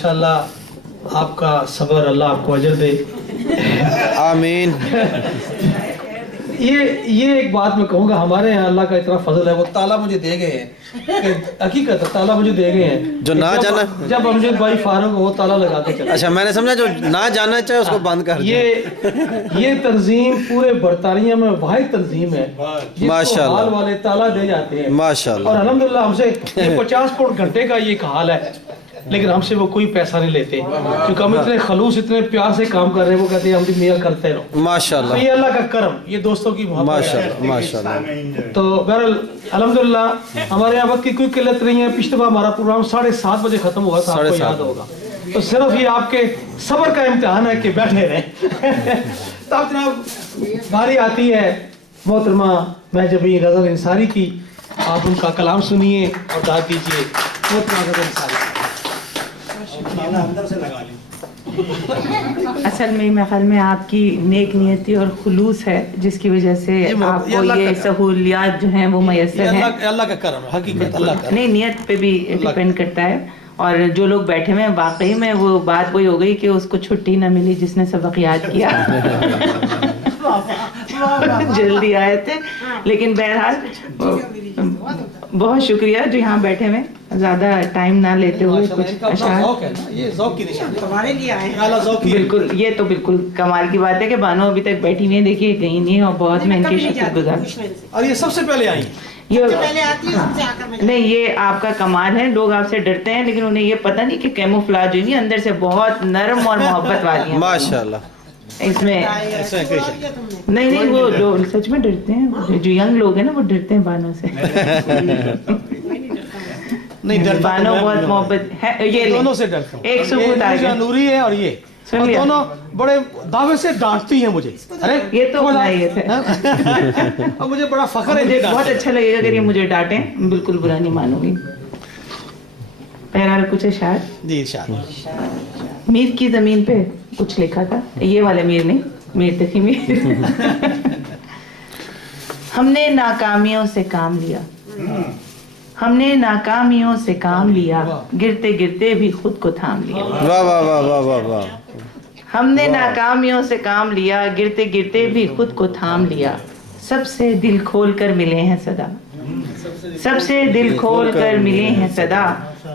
माशाल्लाह आपका सब्र, अल्लाह आपको अजर दे। आमीन। ये एक बात मैं कहूँगा, हमारे यहाँ अल्लाह का इतना फजल है, वो ताला मुझे दे गए हैं, हकीकत है, ताला मुझे दे गए हैं। जो ना जाना, जब अमजद भाई फारूक वो ताला लगा के चले। अच्छा, मैंने समझा जो ना जाना चाहे उसको बंद कर दे। ये तंजीम पूरे बरतानिया में वाहिद तंजीम है माशाल्लाह, हाल वाले ताला दे जाते हैं माशाल्लाह। और अल्हम्दुलिल्लाह हमसे 50 पाउंड घंटे का ये हाल है, लेकिन हमसे वो कोई पैसा नहीं लेते क्योंकि हम इतने खलूस, इतने प्यार से काम कर रहे हैं। वो कहते हैं हम भी मेल करते रहो। माशाल्लाह, ये अल्लाह का करम, ये दोस्तों की मोहब्बत। माशाल्लाह, माशाल्लाह। तो बहरहाल अल्हम्दुलिल्लाह हमारे यहाँ वक्त की कोई किल्लत नहीं है। पिछले बार हमारा प्रोग्राम 7:30 बजे खत्म हुआ था, आपको याद होगा। तो सिर्फ ये आपके सब्र का इम्तिहान है कि बैठे रहें। तो अब जनाब बारी आती है मोहतरमा महजबी गज़ल इंसारी की, आप उनका कलाम सुनिए और दाद दीजिए। मोहतरमा गज़ल इंसारी असल में मेरे ख्याल में आपकी नेक नियति और खुलूस है जिसकी वजह से आपको ये सहूलियात जो हैं वो मैसर हैं। अल्लाह का करम है, हकीकत अल्लाह का। नहीं, नियत पे भी डिपेंड करता है। और जो लोग बैठे हुए हैं वाकई में वो बात वही हो गई कि उसको छुट्टी ना मिली जिसने सबक याद किया। जल्दी आए थे, लेकिन बहरहाल बहुत शुक्रिया जो यहाँ बैठे हुए, ज्यादा टाइम ना लेते हुए कुछ अशार। ये ज़ौक़ की निशानी हमारे लिए आए बिल्कुल, ये तो बिल्कुल कमाल की बात है कि बानो अभी तक बैठी हुई है, देखिए कहीं नहीं, और बहुत मैं इनकी शुक्रगुजार। और ये सबसे पहले आई, ये पहले आती है, उनसे आकर मैं नहीं, ये आपका कमाल है। लोग आपसे डरते हैं लेकिन उन्हें ये पता नहीं कि कैमोफ्लाज हुई है, अंदर से बहुत नरम और मोहब्बत वाली है माशाल्लाह। इसमें। नहीं नहीं, वो लोग सच में डरते हैं, जो यंग लोग हैं ना वो डरते हैं बानों से। नहीं डरता बानो बहुत मोहब्बत है। ये दोनों से डरता हूँ। एक सबूत आ गया, नूरी है और ये सुन और लिया। दोनों बड़े दावे से डांटती हैं मुझे। अरे ये तो बनाइए थे। और मुझे बड़ा फख्र है, मुझे बहुत अच्छा लगेगा अगर ये मुझे डांटे, बिल्कुल बुरा नहीं मानूंगी। बहरहाल कुछ अशार जी इंशाअल्लाह। मीर की जमीन पे कुछ लिखा था, ये वाले मीर नहीं, मीर तकी मीर। हमने नाकामियों से काम लिया, हमने नाकामियों से काम लिया, गिरते गिरते भी खुद को थाम लिया। वाह वाह वाह वाह वाह वाह। हमने नाकामियों से काम लिया, गिरते गिरते भी खुद को थाम लिया, सबसे दिल खोल कर मिले हैं सदा, सबसे दिल खोल कर मिले हैं सदा,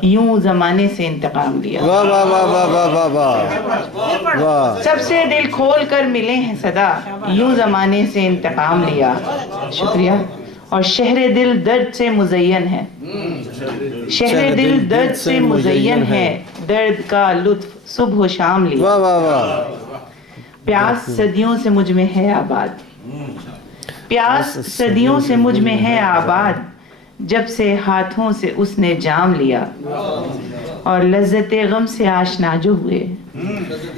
यूं जमाने से इंतकाम लिया। वाह वाह वाह वाह वाह वाह वाह। सबसे दिल खोल कर मिले हैं सदा, यूं जमाने से इंतकाम लिया। शुक्रिया। और शहर दिल दर्द से मुज़य्यन है, शहर दिल दर्द से मुज़य्यन है, दर्द का लुत्फ सुबह शाम लिया। वाह वाह वाह। प्यास सदियों से मुझ में है आबाद, प्यास सदियों से मुझ में है आबाद, जब से हाथों से उसने जाम लिया। और लज्जते गम से आशना जो हुए,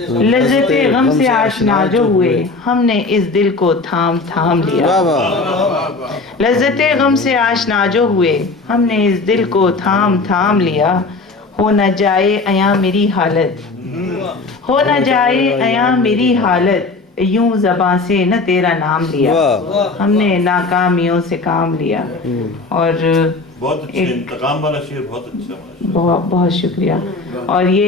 लज्जते गम से आशना जो हुए, हमने इस दिल को थाम थाम लिया। वाह वाह। लज्जते गम से आशना जो हुए, हमने इस दिल को थाम थाम लिया। हो न जाए अया मेरी हालत, हो न जाए अया मेरी हालत, यूं ज़बां से न तेरा नाम लिया। हमने नाकामियों से काम लिया। और बहुत अच्छे इंतकाम वाला शेर, बहुत अच्छा। बहुत बहुत शुक्रिया। और ये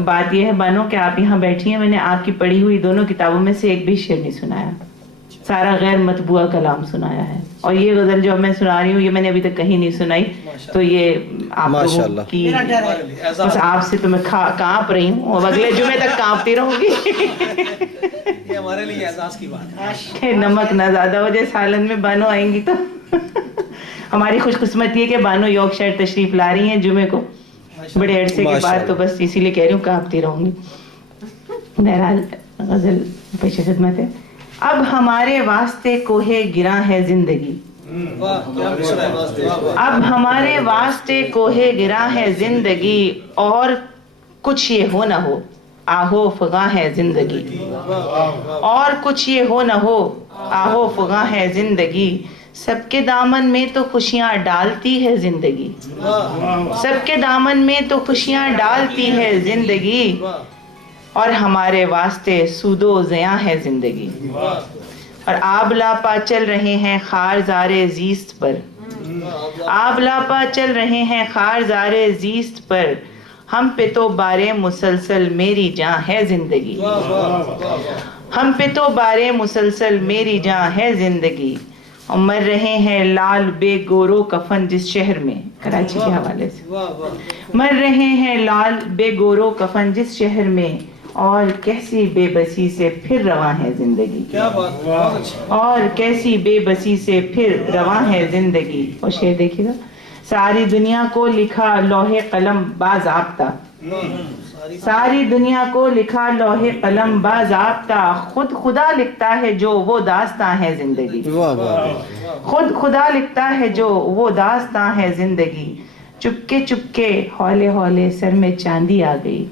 बात ये है बानो कि आप यहाँ बैठी हैं, मैंने आपकी पढ़ी हुई दोनों किताबों में से एक भी शेर नहीं सुनाया, सारा गैर मतबूआ कलाम सुनाया है। और ये गजल जो मैं सुना रही हूँ ये मैंने अभी तक कहीं नहीं सुनाई, तो ये आप लोगों की, बस आपसे तो मैं कांप रही हूँ, और अगले जुमे तक कांपती रहूंगी। ये हमारे लिए एहसास की बात है। नमक ना ज्यादा हो जाए सालन में, बानो आएंगी तो। हमारी खुशकिस्मती है कि बानो यॉर्कशायर तशरीफ ला रही हैं जुमे को, बड़े अरसे के बाद, तो बस इसीलिए कह रही हूँ कांपती रहूंगी। बहरहाल गजल पेश खिदमत है। अब हमारे वास्ते कोहे गिरा है जिंदगी, अब हमारे वास्ते कोहे गिरा है जिंदगी, और कुछ ये हो न हो आहो फगा है जिंदगी, और कुछ ये हो न हो आहो फगा है जिंदगी, सबके दामन में तो खुशियां डालती है जिंदगी, सबके दामन में तो खुशियां डालती है जिंदगी, और हमारे वास्ते सूदो ज़िया है जिंदगी। और आब लापा चल रहे हैं खारज़ारे ज़ीस्त पर, आब लापा चल रहे हैं खारज़ारे ज़ीस्त पर, ہم پہ تو بارے مسلسل میری جاں ہے زندگی ہم پہ تو بارے مسلسل میری جاں ہے زندگی اور مر رہے ہیں لال بے گورو کفن جس شہر میں کراچی کے حوالے سے مر رہے ہیں لال بے گورو کفن جس شہر میں اور کیسی بے بسی سے پھر رواں ہے زندگی اور کیسی بے بسی سے پھر رواں ہے زندگی اور شعر دیکھیے گا ساری دنیا کو لکھا لوح قلم باضابطہ ساری دنیا کو لکھا لوح قلم باضابطہ خود خدا لکھتا ہے جو وہ داستاں ہے زندگی خود خدا لکھتا ہے جو وہ داستاں ہے زندگی چپکے ہولے ہولے سر میں چاندی آ گئی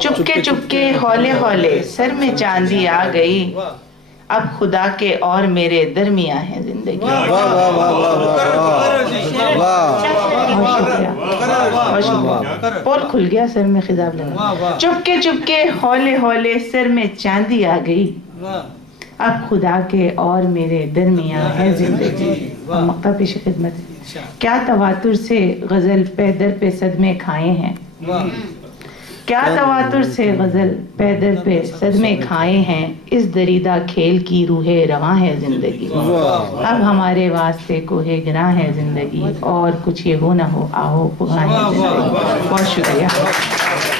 چپکے ہولے ہولے سر میں چاندی آ گئی اب خدا کے اور میرے درمیاں ہے زندگی بہت شکریہ پول کھل گیا سر میں خضاب لگا چپکے ہولے ہولے سر میں چاندی آ گئی اب خدا کے اور میرے درمیاں ہے زندگی مقطع پیش خدمت ہے کیا تواتر سے غزل پہ در پہ صدمے کھائے ہیں کیا تواتر سے غزل پہ در پہ صدمے کھائے ہیں اس دریدہ کھیل کی روح رواں ہے زندگی اب ہمارے واسطے کوہ گراں ہے زندگی اور کچھ یہ ہو نہ ہو آہو فغاں ہے زندگی بہت شکریہ